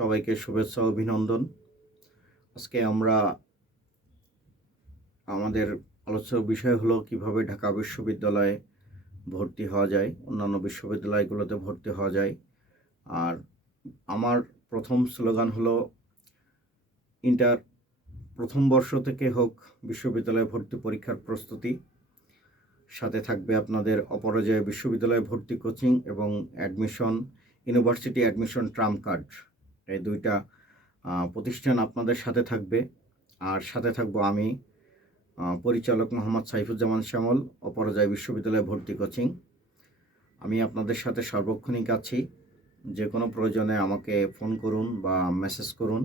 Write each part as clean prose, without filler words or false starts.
সবাইকে শুভেচ্ছা ও অভিনন্দন। আজকে আমরা আমাদের আলোচ্য বিষয় হলো কিভাবে ঢাকা বিশ্ববিদ্যালয়ে ভর্তি হওয়া যায়, অন্যান্য বিশ্ববিদ্যালয়গুলোতে ভর্তি হওয়া যায়। আর আমার প্রথম স্লোগান হলো ইন্টার প্রথম বর্ষ থেকে হোক বিশ্ববিদ্যালয়ে ভর্তি পরীক্ষার প্রস্তুতি। সাথে থাকবে আপনাদের অপরাজয় বিশ্ববিদ্যালয়ে ভর্তি কোচিং এবং admission, university admission Trump card. এই দুইটা প্রতিষ্ঠান আপনাদের সাথে থাকবে। আর সাথে থাকবো আমি, পরিচালক মোহাম্মদ সাইফুজ্জামান শ্যামল, অপরাজয় বিশ্ববিদ্যালয়ে ভর্তি কোচিং। আমি আপনাদের সাথে সার্বক্ষণিক আছি। যে কোনো প্রয়োজনে আমাকে ফোন করুন বা মেসেজ করুন।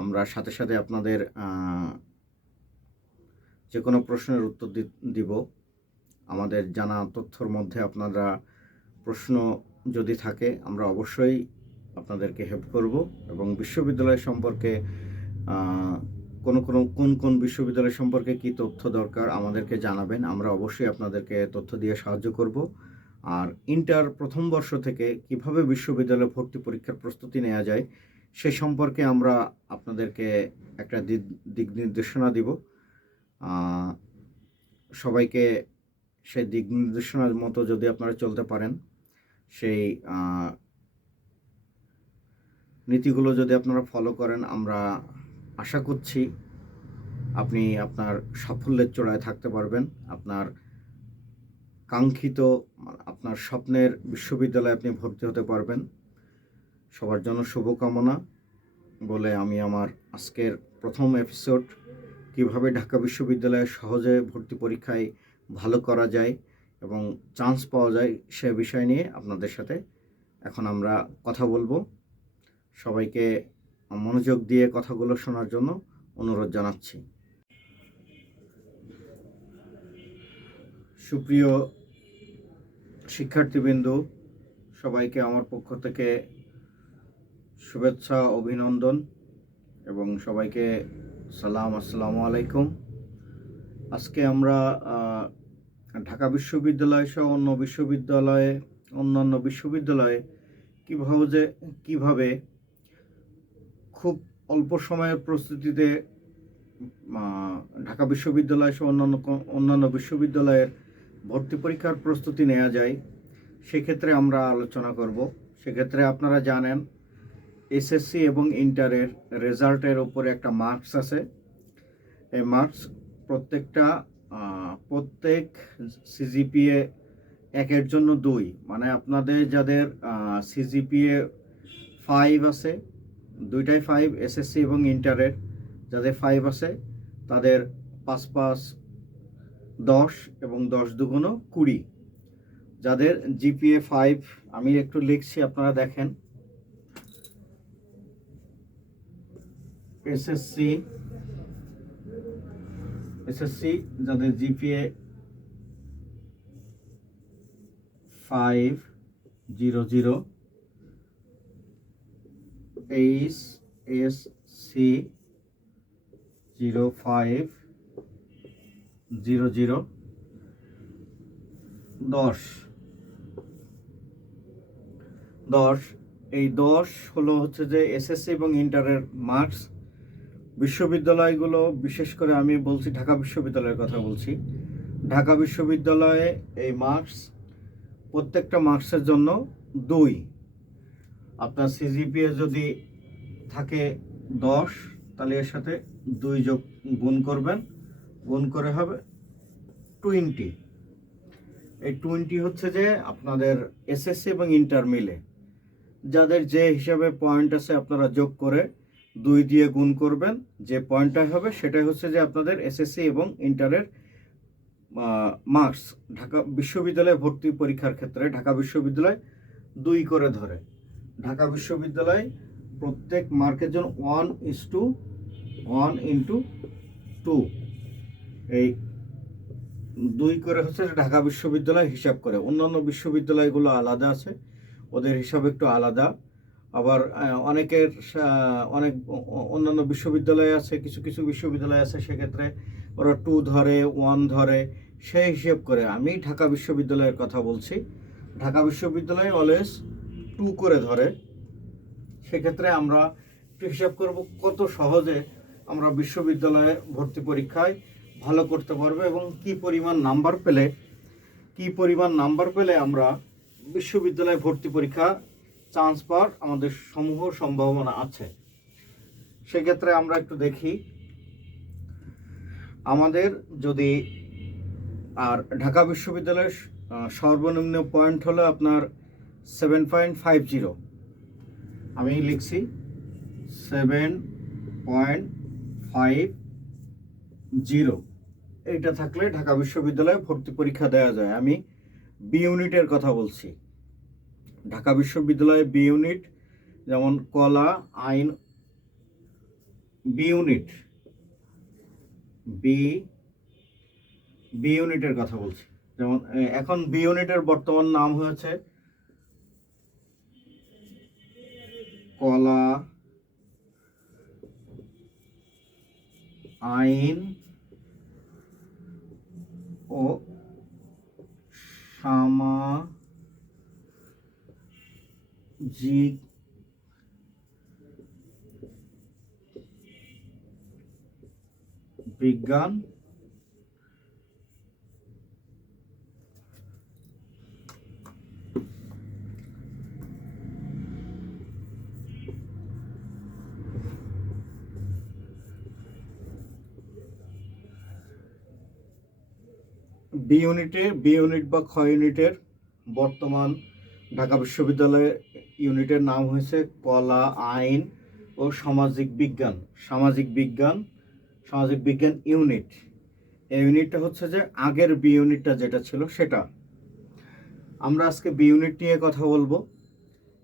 আমরা সাথে সাথে আপনাদের যে কোনো প্রশ্নের উত্তর দিব। আমাদের জানা তথ্যর মধ্যে আপনারা প্রশ্ন যদি থাকে আমরা অবশ্যই আপনাদেরকে হেল্প করব এবং বিশ্ববিদ্যালয় সম্পর্কে কোন বিশ্ববিদ্যালয় সম্পর্কে কি তথ্য দরকার আমাদেরকে জানাবেন। আমরা অবশ্যই আপনাদেরকে তথ্য দিয়ে সাহায্য করব। আর ইন্টার প্রথম বর্ষ থেকে কিভাবে বিশ্ববিদ্যালয় ভর্তি পরীক্ষার প্রস্তুতি নেওয়া যায় সে সম্পর্কে আমরা আপনাদেরকে একটা দিক নির্দেশনা দিব। সবাইকে সেই দিক নির্দেশনার মতো যদি আপনারা চলতে পারেন, সেই নীতিগুলো যদি আপনারা ফলো করেন, আমরা আশা করছি আপনি আপনার সাফল্যের চূড়ায় থাকতে পারবেন। আপনার কাঙ্ক্ষিত, আপনার স্বপ্নের বিশ্ববিদ্যালয়ে আপনি ভর্তি হতে পারবেন। সবার জন্য শুভকামনা বলে আমি আমার আজকের প্রথম এপিসোড কিভাবে ঢাকা বিশ্ববিদ্যালয়ে সহজে ভর্তি পরীক্ষায় ভালো করা যায় এবং চান্স পাওয়া যায় সে বিষয় নিয়ে আপনাদের সাথে এখন আমরা কথা বলবো। সবাইকে মনোযোগ দিয়ে কথাগুলো শোনার জন্য অনুরোধ জানাচ্ছি। সুপ্রিয় শিক্ষার্থীবৃন্দ, সবাইকে আমার পক্ষ থেকে শুভেচ্ছা, অভিনন্দন এবং সবাইকে সালাম, আসসালামু আলাইকুম। আজকে আমরা ঢাকা বিশ্ববিদ্যালয় সহ অন্যান্য বিশ্ববিদ্যালয়ে কিভাবে খুব অল্প সময়ের প্রস্তুতিতে ঢাকা বিশ্ববিদ্যালয় সহ অন্যান্য বিশ্ববিদ্যালয়ের ভর্তি পরীক্ষার প্রস্তুতি নেওয়া যায় সেক্ষেত্রে আমরা আলোচনা করব। সেক্ষেত্রে আপনারা জানেন এসএসসি এবং ইন্টারের রেজাল্টের উপরে একটা মার্কস আছে। এই মার্কস প্রত্যেক সিজিপিএ 1-এর জন্য 2, মানে আপনাদের যাদের সিজিপিএ 5 আছে, দুইটাই 5, এসএসসি এবং ইন্টারের যাদের 5 আছে তাদের 5 10 এবং 10 দুগুণ 20। যাদের জিপিএ 5, আমি একটু লিখছি আপনারা দেখেন। এসএসসি যাদের জিপিএ 500, HSC 0500, 10, এই 10 হচ্ছে যে এসএসসি এবং ইন্টারের মার্কস। বিশ্ববিদ্যালয়গুলো, বিশেষ করে আমি বলছি ঢাকা বিশ্ববিদ্যালয়ের কথা বলছি, ঢাকা বিশ্ববিদ্যালয়ে এই মার্কস প্রত্যেকটা মার্কসের জন্য 2। আপনার সিজিপিএ যদি থাকে 10 তাহলে এর সাথে 2 গুণ করবেন, গুণ করে হবে 20। এই 20 হচ্ছে যে আপনাদের এসএসসি এবং ইন্টার মিলে যাদের যে হিসাবে পয়েন্ট আছে আপনারা যোগ করে 2 দিয়ে গুণ করবেন। যে পয়েন্টটা হবে সেটাই হচ্ছে যে আপনাদের এসএসসি এবং ইন্টারের মার্কস। ঢাকা বিশ্ববিদ্যালয়ে ভর্তি পরীক্ষার ক্ষেত্রে ঢাকা বিশ্ববিদ্যালয় 2 করে ধরে। ঢাকা বিশ্ববিদ্যালয় প্রত্যেক মার্কের জন্য 1:2, এই 2 করে হচ্ছে ঢাকা বিশ্ববিদ্যালয় হিসাব করে। অন্যান্য বিশ্ববিদ্যালয়গুলো আলাদা আছে, ওদের হিসাব একটু আলাদা। আবার অনেক অন্যান্য বিশ্ববিদ্যালয় আছে, কিছু বিশ্ববিদ্যালয় আছে সেক্ষেত্রে ওরা 2 ধরে, 1 ধরে, সেই হিসেব করে। আমি ঢাকা বিশ্ববিদ্যালয়ের কথা বলছি। ঢাকা বিশ্ববিদ্যালয় অলওয়েজ 2 করে ধরে, সেক্ষেত্রে আমরা একটু হিসাব করব কত সহজে আমরা বিশ্ববিদ্যালয়ে ভর্তি পরীক্ষায় ভালো করতে পারবো এবং কি পরিমাণ নাম্বার পেলে আমরা বিশ্ববিদ্যালয়ে ভর্তি পরীক্ষা চান্স পাওয়ার আমাদের সমূহ সম্ভাবনা আছে। সেক্ষেত্রে আমরা একটু দেখি আমাদের যদি আর ঢাকা বিশ্ববিদ্যালয়ের সর্বনিম্ন পয়েন্ট হলো আপনার 7.50, আমি লিখছি 7.50। এইটা থাকলে ঢাকা বিশ্ববিদ্যালয়ে ভর্তি পরীক্ষা দেওয়া যায়। আমি বি ইউনিটের কথা বলছি। ঢাকা বিশ্ববিদ্যালয়ে বি ইউনিট যেমন কলা, আইন, বি ইউনিট, বি ইউনিটের কথা বলছি। যেমন এখন বি ইউনিটের বর্তমান নাম হয়েছে কলা, আইন ও সামাজিক বিজ্ঞান বি ইউনিট বা খ ইউনিটের বর্তমান ঢাকা বিশ্ববিদ্যালয়ের ইউনিটের নাম হয়েছে কলা, আইন ও সামাজিক বিজ্ঞান ইউনিট। এই ইউনিটটা হচ্ছে যে আগের বি ইউনিটটা যেটা ছিল সেটা। আমরা আজকে বি ইউনিট নিয়ে কথা বলবো।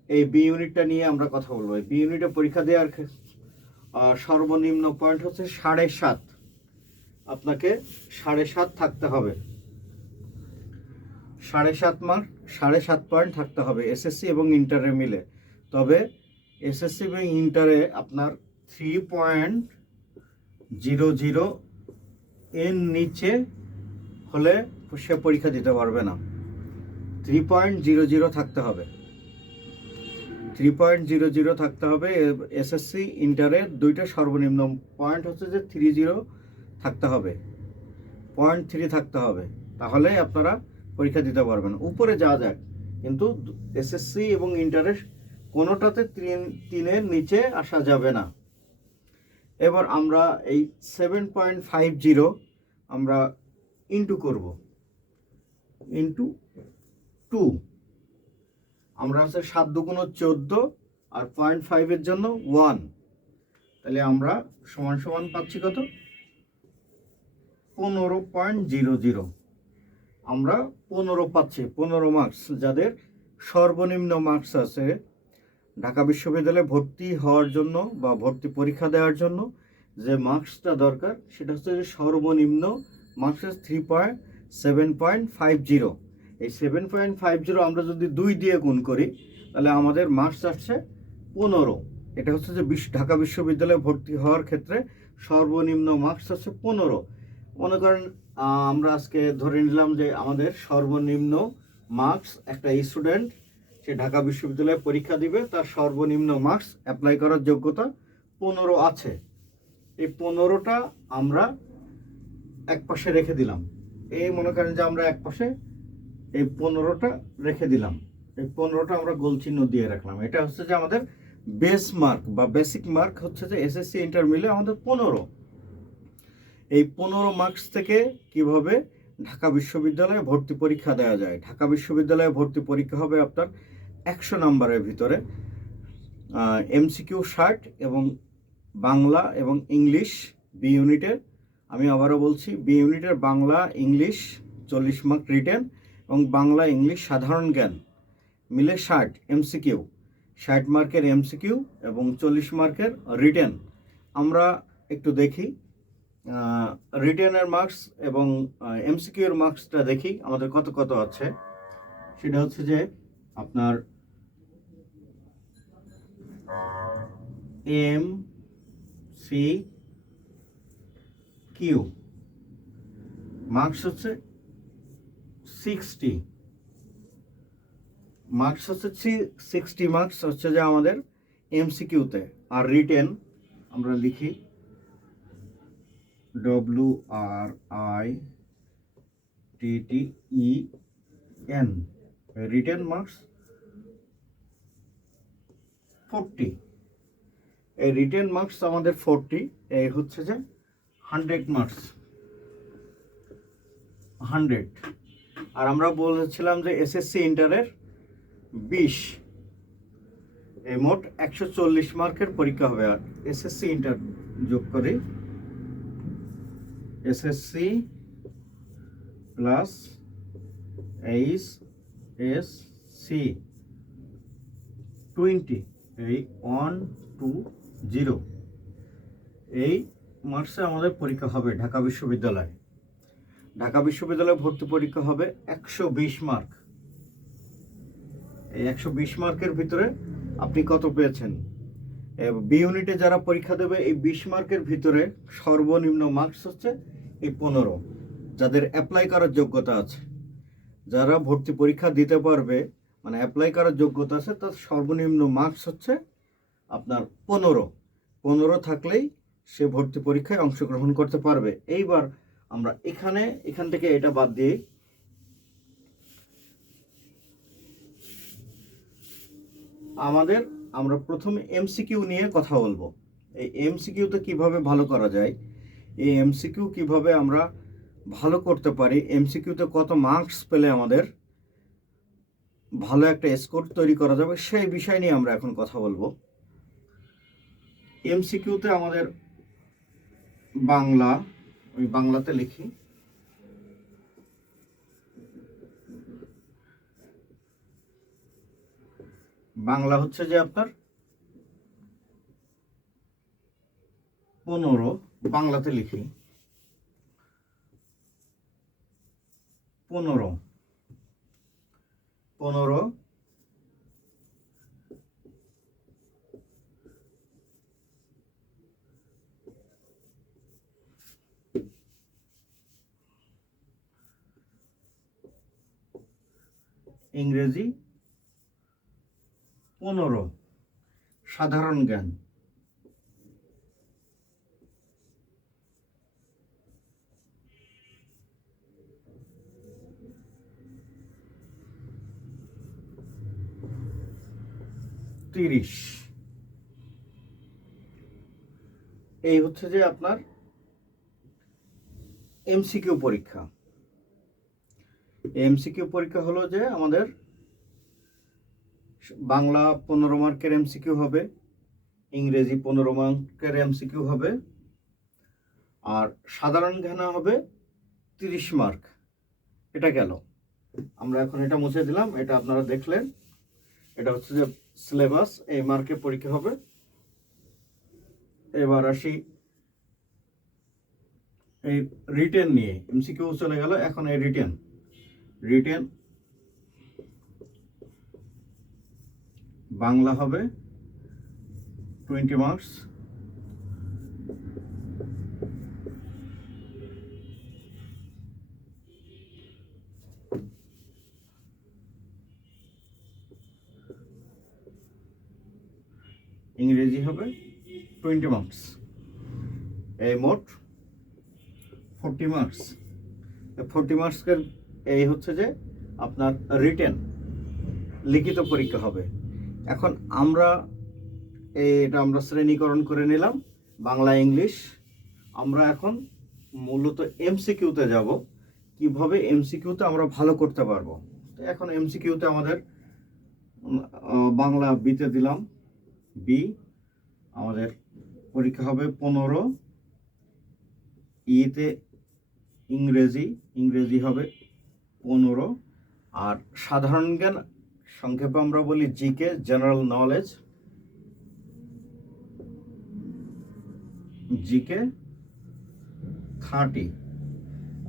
এই বি ইউনিটটা নিয়ে আমরা কথা বলবো। এই বি ইউনিটে পরীক্ষা দেওয়ার সর্বনিম্ন পয়েন্ট হচ্ছে 7.5। আপনাকে 7.5 থাকতে হবে, 7.5 মার্ক, 7.5 পয়েন্ট থাকতে হবে এসএসসি এবং ইন্টারে মিলে। তবে এসএসসি এবং ইন্টারে আপনার 3.00 এর নিচে হলে সে পরীক্ষা দিতে পারবে না। 3.00 থাকতে হবে, 3.00 থাকতে হবে। এসএসসি ইন্টারের দুইটা সর্বনিম্ন পয়েন্ট হচ্ছে যে 30 থাকতে হবে, 0.3 থাকতে হবে, তাহলে আপনারা পরীক্ষা দিতে পারবেন। উপরে যাওয়া যায়, কিন্তু এসএসসি এবং ইন্টারের কোনোটাতে 3-এর নিচে আসা যাবে না। এবার আমরা এই 7.50 আমরা ইন্টু করব, ইন্টু 2। আমরা হচ্ছে 7 দুগুণ 14 আর 0.5 জন্য 1, তাহলে আমরা সমান সমান পাচ্ছি কত? 15.00। আমরা 15 পাচ্ছি, 15 মার্কস। যাদের সর্বনিম্ন মার্কস আছে ঢাকা বিশ্ববিদ্যালয়ে ভর্তি হওয়ার জন্য বা ভর্তি পরীক্ষা দেওয়ার জন্য যে মার্কসটা দরকার সেটা হচ্ছে যে সর্বনিম্ন মার্কস 7.50। এই 7.50 আমরা যদি 2 দিয়ে গুণ করি তাহলে আমাদের মার্কস আসছে 15। এটা হচ্ছে যে ঢাকা বিশ্ববিদ্যালয়ে ভর্তি হওয়ার ক্ষেত্রে সর্বনিম্ন মার্কস হচ্ছে 15। মনে করেন আমরা আজকে ধরে নিলাম যে আমাদের সর্বনিম্ন মার্কস একটা স্টুডেন্ট সে ঢাকা বিশ্ববিদ্যালয়ে পরীক্ষা দিবে, তার সর্বনিম্ন মার্কস অ্যাপ্লাই করার যোগ্যতা 15 আছে। এই 15টা আমরা এক পাশে রেখে দিলাম। এই মনে করেন যে আমরা এক পাশে এই 15টা রেখে দিলাম, এই 15টা আমরা গোল চিহ্ন দিয়ে রাখলাম। এটা হচ্ছে যে আমাদের বেস মার্ক বা বেসিক মার্ক হচ্ছে যে এসএসসি ইন্টার মিলে আমাদের 15। এই 15 মার্কস থেকে কিভাবে ঢাকা বিশ্ববিদ্যালয়ে ভর্তি পরীক্ষা দেওয়া যায়। ঢাকা বিশ্ববিদ্যালয়ে ভর্তি পরীক্ষা হবে আপনার 100 নম্বরের ভিতরে, এমসিকিউ 60 এবং বাংলা এবং ইংলিশ বি ইউনিটের। আমি আবারও বলছি, বি ইউনিটের বাংলা ইংলিশ 40 মার্ক রিটেন এবং বাংলা ইংলিশ সাধারণ জ্ঞান মিলে 60 এমসিকিউ, 60 মার্কের এমসিকিউ এবং 40 মার্কের রিটেন। আমরা একটু দেখি রিটেনের মার্কস এবং এমসিকিউ এর মার্কসটা দেখি আমাদের কত কত আছে। সেটা হচ্ছে যে আপনার এম সি কিউ মার্কস হচ্ছে 60 মার্কস হচ্ছে 60 মার্কস হচ্ছে যে আমাদের এমসিকিউতে। আর রিটেন আমরা লিখি WRITTEN, রিটেন মার্কস 40। এই রিটেন মার্কস আমাদের 40, এই হচ্ছে যে 100 মার্কস, 100। আর আমরা বলেছিলাম যে এসএসসি ইন্টারের 20, এই মোট 140 মার্কের পরীক্ষা হবে। আর এসএসসি ইন্টার যোগ করি, এসএসসি প্লাস এইচএসসি 20, এই 120, এই মার্কসে আমাদের পরীক্ষা হবে ঢাকা বিশ্ববিদ্যালয়ে। ঢাকা বিশ্ববিদ্যালয়ে ভর্তি পরীক্ষা হবে 120 মার্ক। এই 120 মার্কের ভিতরে আপনি কত পেয়েছেন? বি ইউনিটে যারা পরীক্ষা দেবে এই 20 মার্কের ভিতরে সর্বনিম্ন মার্কস হচ্ছে এই 15, যাদের অ্যাপ্লাই করার যোগ্যতা আছে। যারা ভর্তি পরীক্ষা দিতে পারবে, মানে অ্যাপ্লাই করার যোগ্যতা আছে, তার সর্বনিম্ন মার্কস হচ্ছে আপনার 15 থাকলেই সে ভর্তি পরীক্ষায় অংশগ্রহণ করতে পারবে। এইবার আমরা এখান থেকে এটা বাদ দিয়ে আমরা প্রথমে এমসিকিউ নিয়ে কথা বলবো। এই এমসিকিউতে কিভাবে ভালো করা যায়, এই এমসিকিউ কিভাবে আমরা ভালো করতে পারি, এমসিকিউতে কত মার্কস পেলে আমাদের ভালো একটা স্কোর তৈরি করা যাবে, সেই বিষয় নিয়ে আমরা এখন কথা বলবো। এমসিকিউতে আমাদের বাংলা, আমি বাংলাতে লিখি, বাংলা হচ্ছে যে আপনার 15, বাংলাতে লিখি 15, ইংরেজি 15, সাধারণ জ্ঞান 30। এই হচ্ছে যে আপনার এমসিকিউ পরীক্ষা। এমসিকিউ পরীক্ষা হলো যে আমাদের বাংলা 15 মার্কের এমসিকিউ হবে, ইংরেজি 15 মার্কের এমসিকিউ হবে, আর সাধারণ জ্ঞান হবে 30 মার্ক। এটা গেল, আমরা এখন এটা মুছে দিলাম, এটা আপনারা দেখলেন। এটা হচ্ছে যে সিলেবাস, এই মার্কে পরীক্ষা হবে। এবার আসি এই রিটেন নিয়ে, এমসিকিউ চলে গেল, এখন এই রিটেন বাংলা হবে 20 মার্কস, ইংরেজি হবে 20 মার্কস, এই মোট 40 মার্কস। 40 মার্কসের এই হচ্ছে যে আপনার রিটেন লিখিত পরীক্ষা হবে। এখন এটা আমরা শ্রেণীকরণ করে নিলাম, বাংলা ইংলিশ। আমরা এখন মূলত এমসিকিউতে যাব, কিভাবে এমসিকিউতে আমরা ভালো করতে পারবো। এখন এমসিকিউতে আমাদের বাংলা বিতে দিলাম, বি আমাদের পরীক্ষা হবে 15, ইতে ইংরেজি হবে 15, আর সাধারণ জ্ঞান সংক্ষেপে আমরা বলি জিকে, জেনারেল নলেজ, জিকে 30।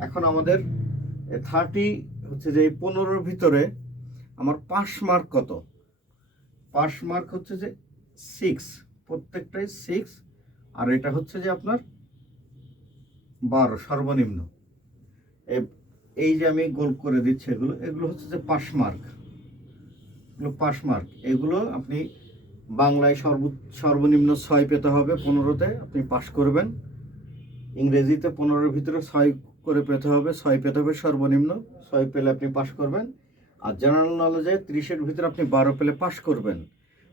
এখন আমাদের 30 হচ্ছে যে 15-র ভিতরে আমার পাস মার্ক কত? পাস মার্ক হচ্ছে যে 6, প্রত্যেকটাই 6, আর এটা হচ্ছে যে আপনার 12 সর্বনিম্ন। এই যে আমি গোল করে দিচ্ছি, এগুলো হচ্ছে যে পাস মার্ক, এগুলো আপনি বাংলায় সর্বনিম্ন 6 পেতে হবে 15তে, আপনি পাস করবেন। ইংরেজিতে 15-এর ভিতরে 6 করে পেতে হবে, 6 পেতে হবে সর্বনিম্ন, 6 পেলে আপনি পাস করবেন। আর জেনারেল নলেজে 30-এর ভিতরে আপনি 12 পেলে পাস করবেন।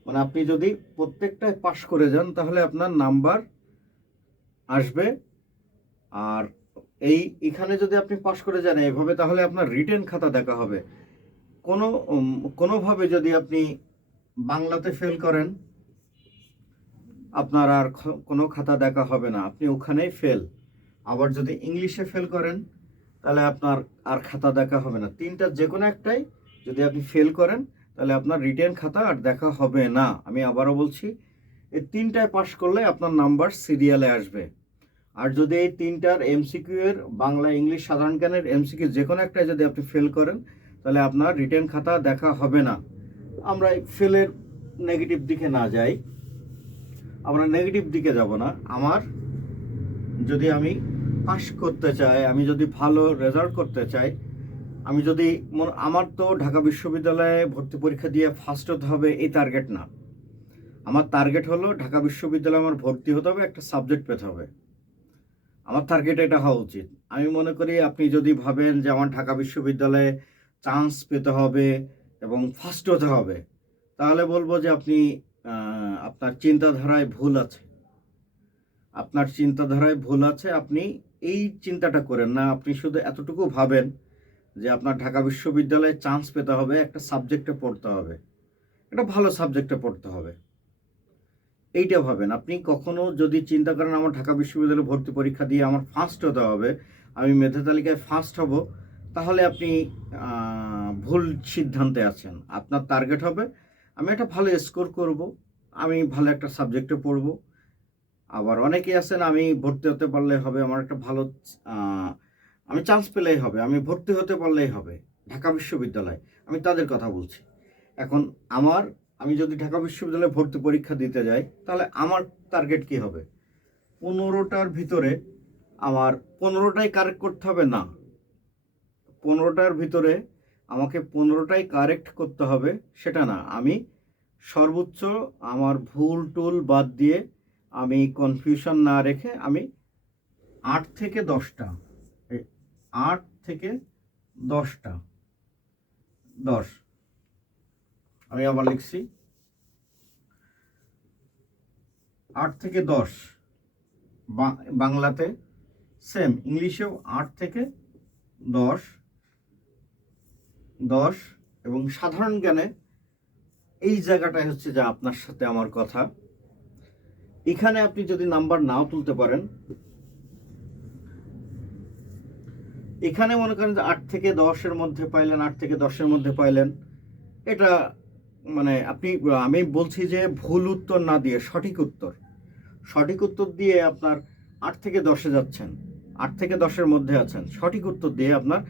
মানে আপনি যদি প্রত্যেকটায় পাস করে যান তাহলে আপনার নাম্বার আসবে। আর এখানে যদি আপনি পাস করে যান এইভাবে, তাহলে আপনার রিটেন খাতা দেখা হবে। কোনোভাবে যদি আপনি বাংলাতে ফেল করেন, আপনার আর কোনো খাতা দেখা হবে না, আপনি ওখানেই ফেল। আবার যদি ইংলিশে ফেল করেন তাহলে আপনার আর খাতা দেখা হবে না। তিনটা যে কোনো একটাই যদি আপনি ফেল করেন তাহলে আপনার রিটেন খাতা আর দেখা হবে না। আমি আবারও বলছি, এই তিনটায় পাস করলে আপনার নাম্বার সিরিয়ালে আসবে। আর যদি এই তিনটার এমসিকিউ এর বাংলা, ইংলিশ, সাধারণ জ্ঞানের এমসিকিউ যে কোনো একটাই যদি আপনি ফেল করেন তাহলে আপনার রিটেন খাতা দেখা হবে না। আমরা ফেলের নেগেটিভ দিকে না যাই, আমরা নেগেটিভ দিকে যাব না। যদি আমি পাস করতে চাই, আমি যদি ভালো রেজাল্ট করতে চাই, আমার তো ঢাকা বিশ্ববিদ্যালয়ে ভর্তি পরীক্ষা দিয়ে ফার্স্ট হতে হবে এই টার্গেট না। আমার টার্গেট হলো ঢাকা বিশ্ববিদ্যালয়ে আমার ভর্তি হতে হবে, একটা সাবজেক্ট পেতে হবে। আমার টার্গেট এটা হওয়া উচিত। আমি মনে করি আপনি যদি ভাবেন যে আমার ঢাকা বিশ্ববিদ্যালয়ে চান্স পেতে হবে এবং ফার্স্ট হতে হবে, তাহলে বলবো যে আপনার চিন্তাধারায় ভুল আছে। আপনি এই চিন্তাটা করেন না। আপনি শুধু এতটুকু ভাবেন যে আপনার ঢাকা বিশ্ববিদ্যালয়ে চান্স পেতে হবে, একটা সাবজেক্টে পড়তে হবে, একটা ভালো সাবজেক্টে পড়তে হবে, এইটা ভাবেন। আপনি কখনো যদি চিন্তা করেন আমার ঢাকা বিশ্ববিদ্যালয়ে ভর্তি পরীক্ষা দিয়ে আমার ফার্স্ট হতে হবে, আমি মেধা তালিকায় ফার্স্ট হব, তাহলে আপনি ভুল সিদ্ধান্তে আছেন। আপনার টার্গেট হবে আমি একটা ভালো স্কোর করব, আমি ভালো একটা সাবজেক্টে পড়ব। আবার অনেকেই আছেন আমি ভর্তি হতে পারলে হবে, আমার একটা ভালো আমি চান্স পেলেই হবে, আমি ভর্তি হতে পারলেই হবে ঢাকা বিশ্ববিদ্যালয়। আমি তাদের কথা বলছি। এখন আমি যদি ঢাকা বিশ্ববিদ্যালয়ে ভর্তি পরীক্ষা দিতে যাই তাহলে আমার টার্গেট কি হবে? 15টার ভিতরে আমার 15টাই কারেক্ট করতে হবে না। 15টার ভিতরে আমাকে 15টাই কারেক্ট করতে হবে সেটা না। আমি সর্বোচ্চ আমার ভুল টুল বাদ দিয়ে, আমি কনফিউশন না রেখে, আমি 8 থেকে 10টা, 8 থেকে 10টা, 10, আমি আবার লিখছি 8 থেকে 10 বাংলাতে, সেম ইংলিশেও 8 থেকে 10 এবং সাধারণ জ্ঞানে এই জায়গাটাই হচ্ছে যে আপনার সাথে আমার কথা। এখানে আপনি যদি নাম্বার নাও তুলতে পারেন, এখানে মনে করেন যে 8 থেকে 10-এর মধ্যে পাইলেন, 8 থেকে 10-এর মধ্যে পাইলেন, এটা মানে আমি বলছি যে ভুল উত্তর না দিয়ে সঠিক উত্তর দিয়ে আপনার 8 থেকে 10-এ যাচ্ছেন, 8 থেকে 10-এর মধ্যে আছেন, সঠিক উত্তর দিয়ে আপনার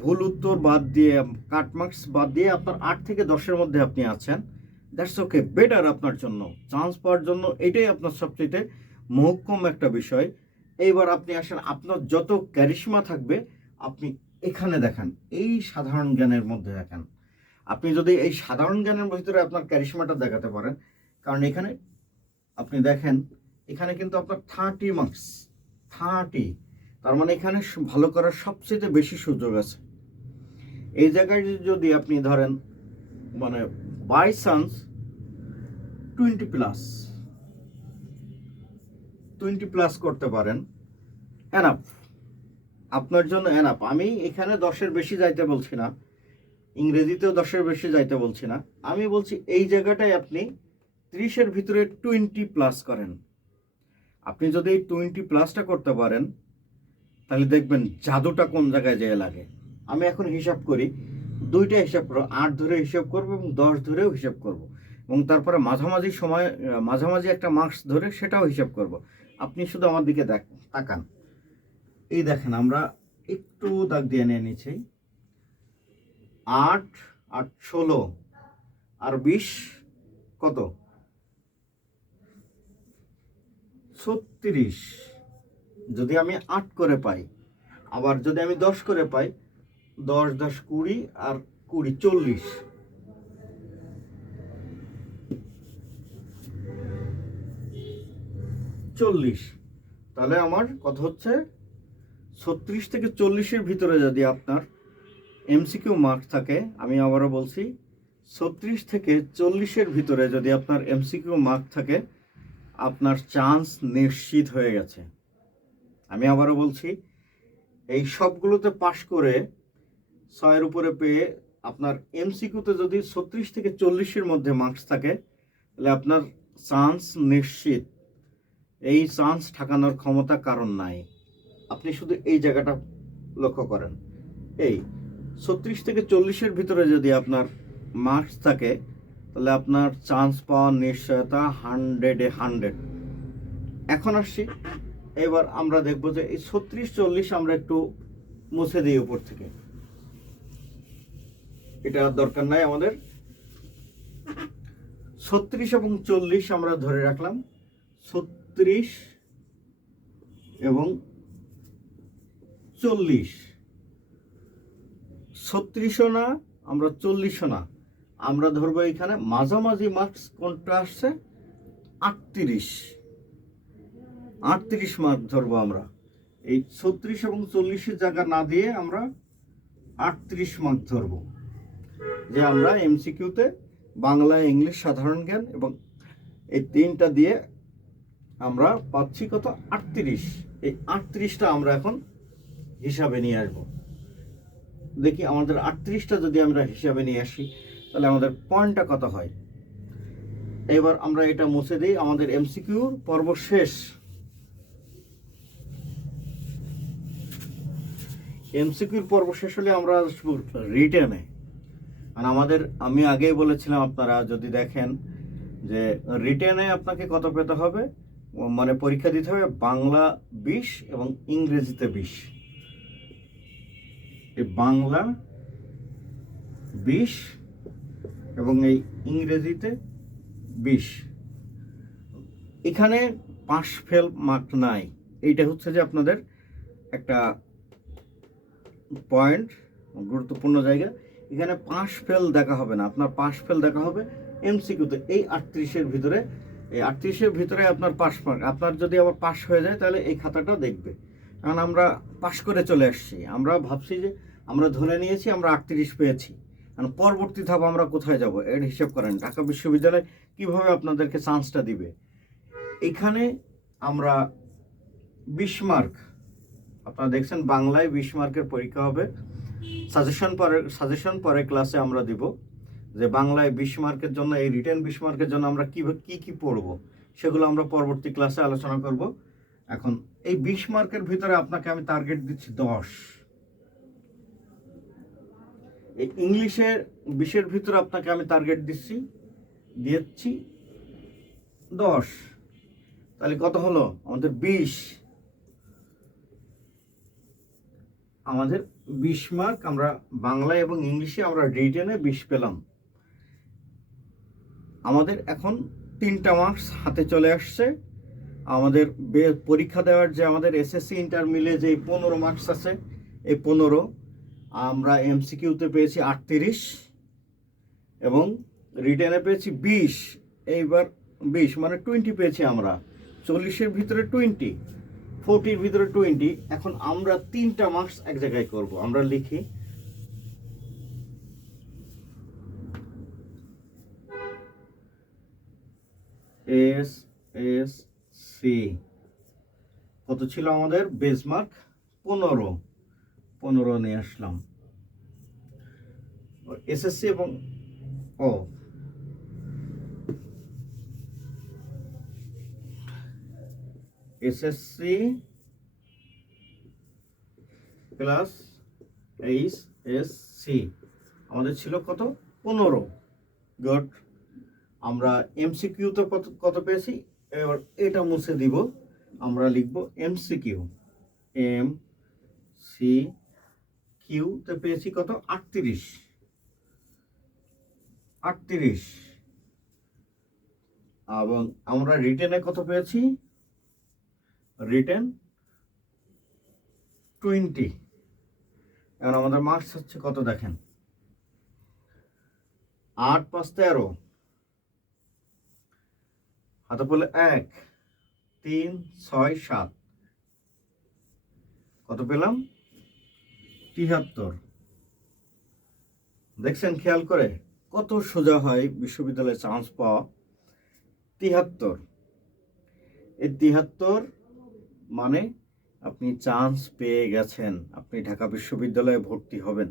ভুল উত্তর বাদ দিয়ে, কাট মার্কস বাদ দিয়ে আপনার 8 থেকে 10-এর মধ্যে আপনি আছেন, দ্যাটস ওকে, বেটার। আপনার জন্য চান্স পাওয়ার জন্য এটাই আপনার সবচেয়ে মহত্তম একটা বিষয়। এইবার আপনি আসেন, আপনার যত ক্যারিশমা থাকবে আপনি এখানে দেখান, এই সাধারণ জ্ঞানের মধ্যে দেখান। আপনি যদি এই সাধারণ জ্ঞানের ভিতরে আপনার ক্যারিশমাটা দেখাতে পারেন, কারণ এখানে আপনি দেখেন, এখানে কিন্তু আপনার 30 মার্কস, 30, তার মানে এখানে ভালো করার সবচেয়ে বেশি সুযোগ আছে। এই জায়গায় যদি আপনি ধরেন মানে বাই চান্স 20 প্লাস করতে পারেন, এনাফ, আপনার জন্য এনাফ। আমি এখানে 10-এর বেশি যাইতে বলছি না, ইংরেজিতেও 10-এর বেশি যাইতে বলছি না, আমি বলছি এই জায়গাটায় আপনি 30-এর ভিতরে 20 প্লাস করেন। আপনি যদি এই 20 প্লাসটা করতে পারেন তাহলে দেখবেন জাদুটা কোন জায়গায় যেয়ে লাগে। আমি এখন হিসাব করি, দুইটা হিসাব করবো, 8 ধরে হিসাব করবো এবং 10 ধরেও হিসাব করব, এবং তারপরে মাঝামাঝি একটা মার্কস ধরে সেটাও হিসাব করব। আপনি শুধু আমার দিকে তাকান, এই দেখেন, আমরা একটু দাগ দিয়ে নিয়ে নিচ্ছি, 8 আর 16 আর 20 কত? 36। যদি আমি 8 করে পাই, আবার যদি আমি 10 করে পাই, 10 10 20 আর 20 40। 40, তাহলে আমার কথা হচ্ছে 36 থেকে 40-এর ভিতরে যদি আপনার এমসিকিউ মার্ক থাকে, আমি আবারও বলছি 36 থেকে 40-এর ভিতরে যদি আপনার এমসিকিউ মার্ক থাকে, আপনার চান্স নিশ্চিত হয়ে গেছে। আমি আবারও বলছি, এই সবগুলোতে পাশ করে 6-এর উপরে পেয়ে আপনার এমসিকিউতে যদি 36 থেকে 40-এর মধ্যে মার্কস থাকে, তাহলে আপনার চান্স নিশ্চিত। এই চান্স ঠেকানোর ক্ষমতা কারণ নাই। আপনি শুধু এই জায়গাটা লক্ষ্য করেন, এই 36 থেকে 40-এর ভিতরে যদি আপনার মার্কস থাকে, তাহলে আপনার চান্স পাওয়ার নিশ্চয়তা 100-এ 100। এখন আসছি, এবার আমরা দেখব যে এই 36-40 আমরা একটু মুছে দিই উপর থেকে, এটা দরকার নাই আমাদের। 36 এবং 40 আমরা ধরে রাখলাম, 36 এবং 40, 36ও না, আমরা 40ও না, আমরা ধরবো এখানে মাঝামাঝি মার্কস কোনটা আসছে, 38 মার্ক ধরবো আমরা। এই 36 এবং 40-এর জায়গা না দিয়ে আমরা 38 মার্ক ধরবো, যে আমরা এমসিকিউতে বাংলা, ইংলিশ, সাধারণ জ্ঞান এবং এই তিনটা দিয়ে আমরা পাচ্ছি কত, 38। এই 38টা আমরা এখন হিসাবে নিয়ে আসবো। দেখি আমাদের 38টা যদি আমরা হিসাবে নিয়ে আসি, তাহলে আমাদের পয়েন্টটা কত হয়। এবার আমরা এটা মুছে দিই, আমাদের এমসিকিউর পর্ব শেষ। এমসিকিউর পর্ব শেষ হলে আমরা আসবো রিটেনে। আর আমাদের, আমি আগেই বলেছিলাম, আপনারা যদি দেখেন যে রিটেনে আপনাকে কত পেতে হবে, মানে পরীক্ষা দিতে হবে বাংলা 20 এবং ইংরেজিতে 20। এই বাংলা 20 এবং এই ইংরেজিতে 20। এখানে পাস ফেল মার্ক নাই, এইটা হচ্ছে যে আপনাদের একটা পয়েন্ট, গুরুত্বপূর্ণ জায়গা। এখানে পাস ফেল দেখা হবে না, আপনার পাস ফেল দেখা হবে এমসিকিউতে এই 38-এর ভিতরে। এই 38-এর ভিতরে আপনার পাস মার্ক, আপনার যদি আবার পাস হয়ে যায় তাহলে এই খাতাটা দেখবে। কারণ আমরা পাস করে চলে আসছি, আমরা ভাবছি যে আমরা ধরে নিয়েছি আমরা 38 পেয়েছি, কারণ পরবর্তী ধাপ আমরা কোথায় যাব এর হিসেব করেন। ঢাকা বিশ্ববিদ্যালয় কিভাবে আপনাদেরকে চান্সটা দিবে। এখানে আমরা 20 মার্ক, আপনারা দেখছেন বাংলায় 20 মার্কের পরীক্ষা হবে। সাজেশন পরে ক্লাসে আমরা দিব, যে বাংলায় 20 মার্কের জন্য, এই রিটেন 20 মার্কের জন্য আমরা কি পড়বো, সেগুলো আমরা পরবর্তী ক্লাসে আলোচনা করব। এখন এই 20 মার্কের ভিতরে আপনাকে আমি টার্গেট দিচ্ছি 10। এই ইংলিশের 20-এর ভিতরে আপনাকে আমি টার্গেট দিচ্ছি 10। তাহলে কত হলো আমাদের 20, আমাদের 20 মার্ক আমরা বাংলা এবং ইংলিশে আমরা রিটেনে 20 পেলাম। আমাদের এখন 3টা মার্কস হাতে চলে আসছে। আমাদের পরীক্ষা দেওয়ার যে আমাদের এসএসসি ইন্টার মিলে যে 15 মার্কস আছে, এই 15 আমরা এমসিকিউতে পেয়েছি 38 এবং রিটেনে পেয়েছি 20। এইবার 20 মানে 20 পেয়েছি আমরা, 40-এর ভিতরে 20, 40-র ভিতরে 20। এখন আমরা 3টা মার্কস এক জায়গায় করব, আমরা লিখি এসএসসি কত ছিল আমাদের, বেস মার্ক 15 নিয়ে আসলাম। এসএসসি এবং এসএসসি প্লাস এইচএসসি আমাদের ছিল কত, 15। গুড। আমরা এমসিকিউতে কত পেয়েছি, এবার এটা মুছে দিব, আমরা লিখব এমসিকিউ। এমসিকিউতে পেয়েছি কত, 38। এবং আমরা রিটেনে কত পেয়েছি, রিটেন 20। এখন আমাদের মার্কস হচ্ছে কত দেখেন, 8 5 13, হাতে বলে 1 3, 6, 7 কত পেলাম? 73। দেখছেন খেয়াল করে কত সোজা হয় বিশ্ববিদ্যালয়ে চান্স পাওয়া। 73, এই 73 মানে আপনি চান্স পেয়ে গেছেন, আপনি ঢাকা বিশ্ববিদ্যালয়ে ভর্তি হবেন।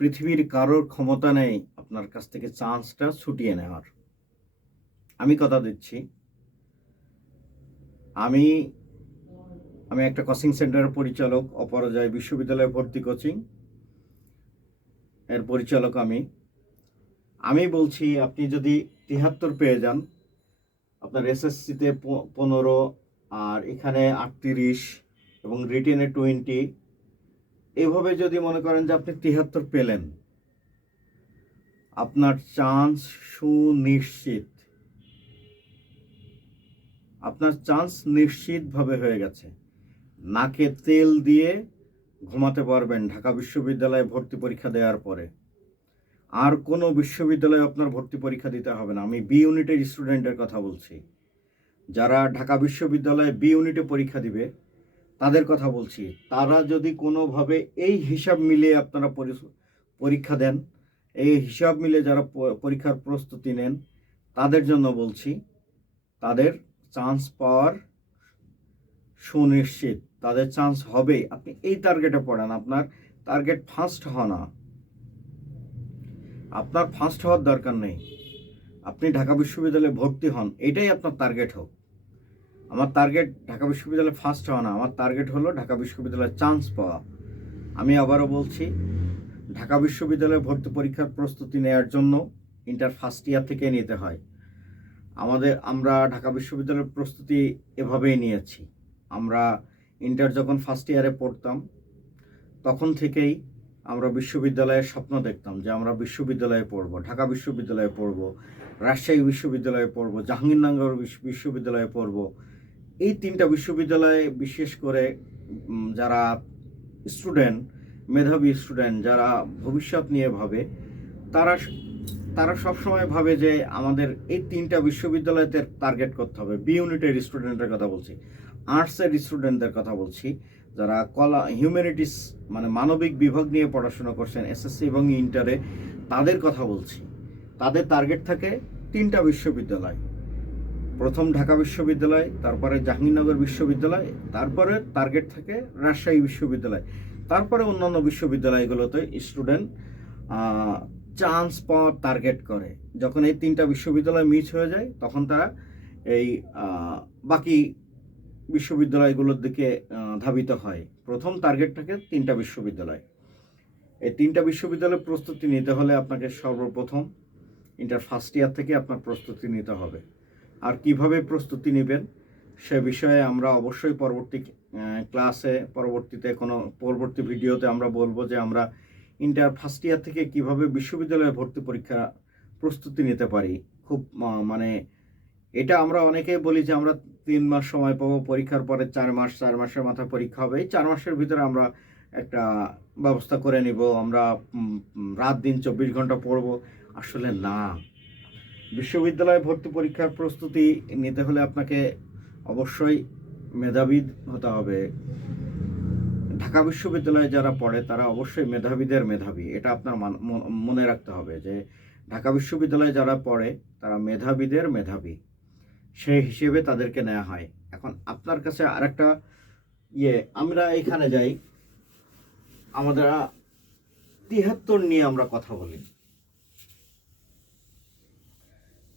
পৃথিবীর কারোর ক্ষমতা নেই আপনার কাছ থেকে চান্সটা ছুটিয়ে নেওয়ার। আমি কথা দিচ্ছি, আমি একটা কোচিং সেন্টারের পরিচালক, অপরাজয় বিশ্ববিদ্যালয়ে ভর্তি কোচিং এর পরিচালক। আমি বলছি, আপনি যদি 73 পেয়ে যান, আপনার এসএসসিতে 15 আর এখানে 38 এবং রিটেনে 20, এইভাবে যদি মনে করেন যে আপনি 73 পেলেন, আপনার চান্স সুনিশ্চিত। আপনার চান্স নিশ্চিতভাবে হয়ে গেছে। নাকে তেল দিয়ে ঘুমাতে পারবেন ঢাকা বিশ্ববিদ্যালয়ে ভর্তি পরীক্ষা দেওয়ার পরে। আর কোনো বিশ্ববিদ্যালয়ে আপনার ভর্তি পরীক্ষা দিতে হবে না। আমি বি ইউনিটের স্টুডেন্টের কথা বলছি, যারা ঢাকা বিশ্ববিদ্যালয়ে বি ইউনিটে পরীক্ষা দিবে তাদের কথা বলছি। তারা যদি কোনোভাবে এই হিসাব মিলিয়ে আপনারা পরীক্ষা দেন, এই হিসাব মিলিয়ে যারা পরীক্ষার প্রস্তুতি নেন, তাদের জন্য বলছি, তাদের চান্স পাওয়ার সুনিশ্চিত, তাদের চান্স হবে। আপনি এই টার্গেটে পড়েন, আপনার টার্গেট ফার্স্ট হওয়া না, আপনার ফার্স্ট হওয়ার দরকার নেই। আপনি ঢাকা বিশ্ববিদ্যালয়ে ভর্তি হন, এটাই আপনার টার্গেট হোক। আমার টার্গেট ঢাকা বিশ্ববিদ্যালয়ে ফার্স্ট হওয়া না, আমার টার্গেট হলো ঢাকা বিশ্ববিদ্যালয়ে চান্স পাওয়া। আমি আবারও বলছি, ঢাকা বিশ্ববিদ্যালয়ে ভর্তি পরীক্ষার প্রস্তুতি নেওয়ার জন্য ইন্টার ফার্স্ট ইয়ার থেকে নিতে হয়। আমরা ঢাকা বিশ্ববিদ্যালয়ের প্রস্তুতি এভাবেই নিয়েছি। আমরা ইন্টার যখন ফার্স্ট ইয়ারে পড়তাম, তখন থেকেই আমরা বিশ্ববিদ্যালয়ের স্বপ্ন দেখতাম যে আমরা বিশ্ববিদ্যালয়ে পড়ব, ঢাকা বিশ্ববিদ্যালয়ে পড়ব, রাজশাহী বিশ্ববিদ্যালয়ে পড়ব, জাহাঙ্গীরনগর বিশ্ববিদ্যালয়ে পড়ব। এই 3টা বিশ্ববিদ্যালয়ে বিশেষ করে যারা স্টুডেন্ট, মেধাবী স্টুডেন্ট, যারা ভবিষ্যৎ নিয়ে ভাবে, তারা সবসময় ভাবে যে আমাদের এই 3টা বিশ্ববিদ্যালয়তে টার্গেট করতে হবে। বি ইউনিটের স্টুডেন্টের কথা বলছি, আর্টসের স্টুডেন্টদের কথা বলছি, যারা হিউম্যানিটিস মানে মানবিক বিভাগ নিয়ে পড়াশোনা করছেন এসএসসি এবং ইন্টারে, তাদের কথা বলছি। তাদের টার্গেট থাকে 3টা বিশ্ববিদ্যালয়, প্রথম ঢাকা বিশ্ববিদ্যালয়, তারপরে জাহাঙ্গীরনগর বিশ্ববিদ্যালয়, তারপরে টার্গেট থাকে রাজশাহী বিশ্ববিদ্যালয়, তারপরে অন্যান্য বিশ্ববিদ্যালয়গুলোতে স্টুডেন্ট চান্স পাওয়ার টার্গেট করে। যখন এই 3টা বিশ্ববিদ্যালয় মিস হয়ে যায়, তখন তারা এই বাকি বিশ্ববিদ্যালয়গুলোর দিকে ধাবিত হয়। প্রথম টার্গেট থাকে 3টা বিশ্ববিদ্যালয়। এই 3টা বিশ্ববিদ্যালয়ের প্রস্তুতি নিতে হলে আপনাকে সর্বপ্রথম ইন্টার ফার্স্ট ইয়ার থেকে আপনার প্রস্তুতি নিতে হবে। আর কিভাবে প্রস্তুতি নেবেন সে বিষয়ে আমরা অবশ্যই পরবর্তী ক্লাসে, পরবর্তী ভিডিওতে আমরা বলবো যে আমরা ইন্টার ফার্স্ট ইয়ার থেকে কিভাবে বিশ্ববিদ্যালয়ে ভর্তি পরীক্ষা প্রস্তুতি নিতে পারি। খুব এটা আমরা অনেকেই বলি যে আমরা 3 মাস সময় পাবো, পরীক্ষার পরে 4 মাসের মাথায় পরীক্ষা হবে, এই 4 মাসের ভিতরে আমরা একটা ব্যবস্থা করে নিব, আমরা রাত দিন 24 ঘন্টা পড়ব। আসলে না, বিশ্ববিদ্যালয়ে ভর্তি পরীক্ষার প্রস্তুতি নিতে হলে আপনাকে অবশ্যই মেধাবী হতে হবে। ঢাকা বিশ্ববিদ্যালয়ে যারা পড়ে তারা অবশ্যই মেধাবীদের মেধাবী, এটা আপনার মনে রাখতে হবে যে ঢাকা বিশ্ববিদ্যালয়ে যারা পড়ে তারা মেধাবীদের মেধাবী, সেই হিসেবে তাদেরকে নেওয়া হয়। এখন আপনার কাছে আরেকটা আমরা এখানে যাই, আমাদের 73 নিয়ে আমরা কথা বলি।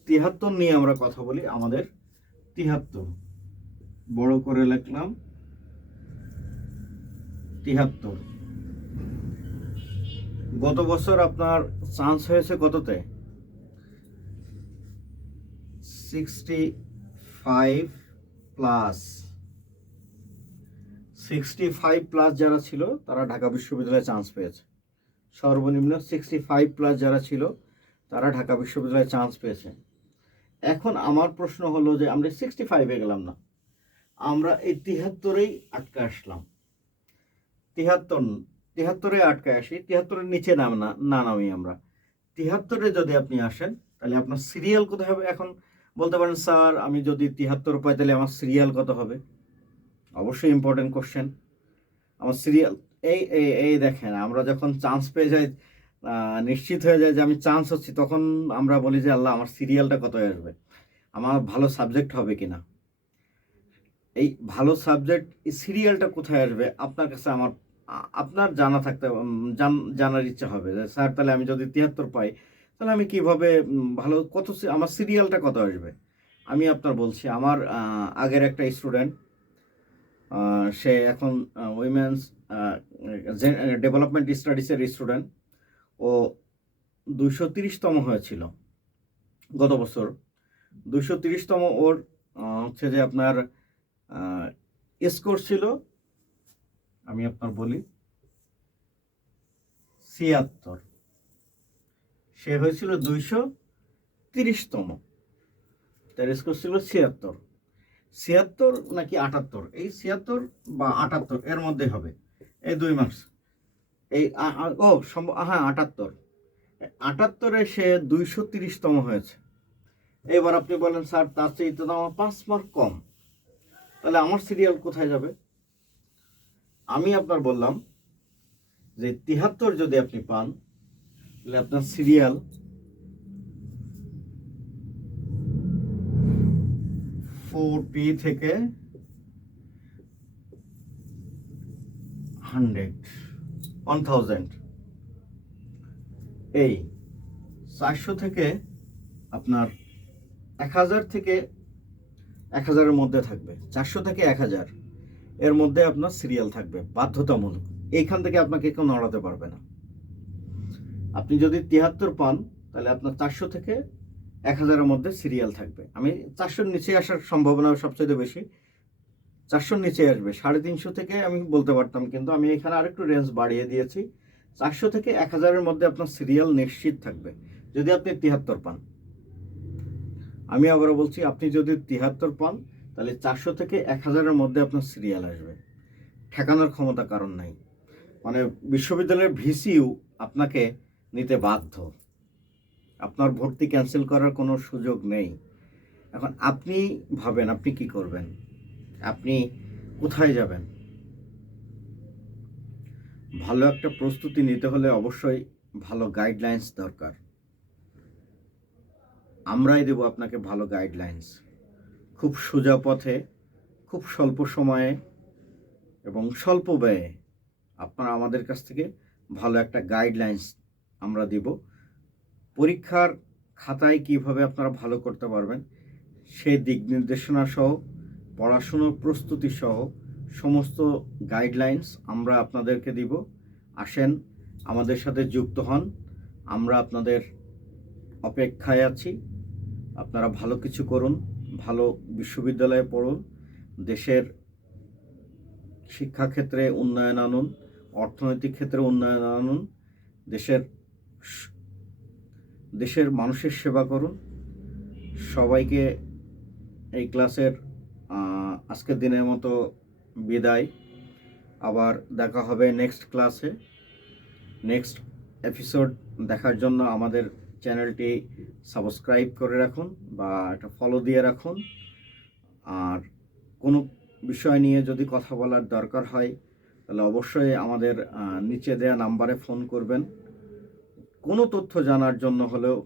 73 নিয়ে আমরা কথা বলি। আমাদের 73 বড় করে লিখলাম 73। গত বছর আপনার চান্স হয়েছে কততে? 65 প্লাস। 65 প্লাস যারা ছিল তারা ঢাকা বিশ্ববিদ্যালয়ে চান্স পেয়েছে। সর্বনিম্ন 65 প্লাস যারা ছিল তারা ঢাকা বিশ্ববিদ্যালয়ে চান্স পেয়েছে। এখন আমার প্রশ্ন হলো যে আমরা 65-এ গেলাম না, আমরা এই 73-এই আটকে আসলাম। 73-এ আটকে আসি, 73-এর নিচে নামি আমরা। 73-এ যদি আপনি আসেন তাহলে আপনার সিরিয়াল কোথায় হবে? এখন বলতে পারেন স্যার আমি যদি 73 পাই তাহলে আমার সিরিয়াল কত হবে? অবশ্যই ইম্পর্টেন্ট কোশ্চেন। আমার সিরিয়াল এই এই এই দেখেন, আমরা যখন চান্স পেয়ে যাই, নিশ্চিত হয়ে যায় যে আমি চান্স হচ্ছি, তখন আমরা বলি যে আল্লাহ আমার সিরিয়ালটা কত আসবে, আমার ভালো সাবজেক্ট হবে কিনা। এই ভালো সাবজেক্ট এই সিরিয়ালটা কোথায় আসবে আপনার কাছে আমার আপনার জানা থাকতে জানার ইচ্ছা হবে যে স্যার তাহলে আমি যদি 73 পাই তাহলে আমি কিভাবে ভালো কত আমার সিরিয়ালটা কত আসবে। আমি আপনার বলছি আমার আগের একটা স্টুডেন্ট, সে এখন উইমেন্স ডেভেলপমেন্ট স্টাডিজের স্টুডেন্ট। ও 230তম হয়েছিল গত বছর। 230তম ওর হচ্ছে যে আপনার স্কোর ছিল, আমি আপনার বলি 76। সে হয়েছিল 230তম, তার স্কোর ছিল 76। 76 নাকি 78, এই 76 বা 78 এর মধ্যে হবে, এই 2 মার্কস। এই হ্যাঁ 78। 78-এ সে 230তম হয়েছে। এবার আপনি বলেন স্যার তার চেয়ে তো আমার 5 মার্ক কম, তাহলে আমার সিরিয়াল কোথায় যাবে? আমি আপনার বললাম যে 73 যদি আপনি পান তাহলে আপনার সিরিয়াল 4P থেকে 1000 এই 400 থেকে আপনার 1000 থেকে 1000-এর মধ্যে থাকবে, 400 থেকে 1000 এর মধ্যে আপনার সিরিয়াল থাকবে বাধ্যতামূলক। এইখান থেকে আপনাকে কেউ নড়াতে পারবে না। আপনি যদি 73 পান তাহলে আপনার 400 থেকে 1000-এর মধ্যে সিরিয়াল থাকবে। আমি 400-র নিচে আসার সম্ভাবনা সবচেয়ে বেশি, 400-র নিচে আসবে। 350 থেকে আমি বলতে পারতাম, কিন্তু আমি এখানে আরেকটু রেঞ্জ বাড়িয়ে দিয়েছি। 400 থেকে 1000-এর মধ্যে আপনার সিরিয়াল নিশ্চিত থাকবে যদি আপনি 73 পান। আমি আবারও বলছি, আপনি যদি 73 পান তাহলে 400 থেকে 1000-এর মধ্যে আপনার সিরিয়াল আসবে, ঠেকানোর ক্ষমতা কারণ নাই। মানে বিশ্ববিদ্যালয়ের ভিসিইউ আপনাকে নিতে বাধ্য, আপনার ভর্তি ক্যান্সেল করার কোনো সুযোগ নেই। এখন আপনি ভাবেন আপনি কি করবেন, আপনি কোথায় যাবেন। ভালো একটা প্রস্তুতি নিতে হলে অবশ্যই ভালো গাইডলাইন্স দরকার। আমরাই দেব আপনাকে ভালো গাইডলাইন্স, খুব সোজা পথে, খুব স্বল্প সময়ে এবং স্বল্প ব্যয়ে আপনারা আমাদের কাছ থেকে ভালো একটা গাইডলাইন্স আমরা দিব। পরীক্ষার খাতায় কিভাবে আপনারা ভালো করতে পারবেন সেই দিক নির্দেশনা সহ, পড়াশুনোর প্রস্তুতি সহ সমস্ত গাইডলাইন্স আমরা আপনাদেরকে দিব। আসেন, আমাদের সাথে যুক্ত হন, আমরা আপনাদের অপেক্ষায় আছি। আপনারা ভালো কিছু করুন, ভালো বিশ্ববিদ্যালয়ে পড়ুন, দেশের শিক্ষাক্ষেত্রে উন্নয়ন আনুন, অর্থনৈতিক ক্ষেত্রে উন্নয়ন আনুন, দেশের মানুষের সেবা করুন। সবাইকে এই ক্লাসের আজকের দিনের মতো বিদায়। আবার দেখা হবে নেক্সট ক্লাসে। নেক্সট এপিসোড দেখার জন্য আমাদের চ্যানেলটি সাবস্ক্রাইব করে রাখুন বা একটা ফলো দিয়ে রাখুন। আর কোনো বিষয় নিয়ে যদি কথা বলার দরকার হয় তাহলে অবশ্যই আমাদের নিচে দেওয়া নাম্বারে ফোন করবেন। কোনো তথ্য জানার জন্য হলেও,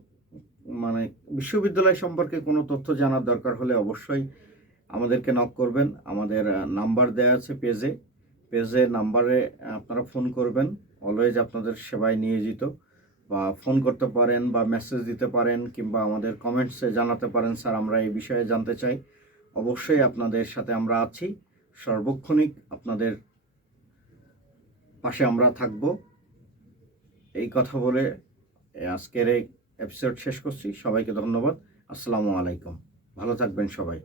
মানে বিশ্ববিদ্যালয় সম্পর্কে কোনো তথ্য জানার দরকার হলে অবশ্যই আমাদেরকে নক করবেন। আমাদের নাম্বার দেওয়া আছে পেজে নাম্বারে আপনারা ফোন করবেন। অলওয়েজ আপনাদের সেবায় নিয়োজিত। বা ফোন করতে পারেন বা মেসেজ দিতে পারেন কিংবা আমাদের কমেন্টসে জানাতে পারেন স্যার আমরা এই বিষয়ে জানতে চাই। অবশ্যই আপনাদের সাথে আমরা আছি, সর্বক্ষণিক আপনাদের পাশে আমরা থাকব। এই কথা বলে আজকের এই এপিসোড শেষ করছি। সবাইকে ধন্যবাদ। আসসালামু আলাইকুম। ভালো থাকবেন সবাই।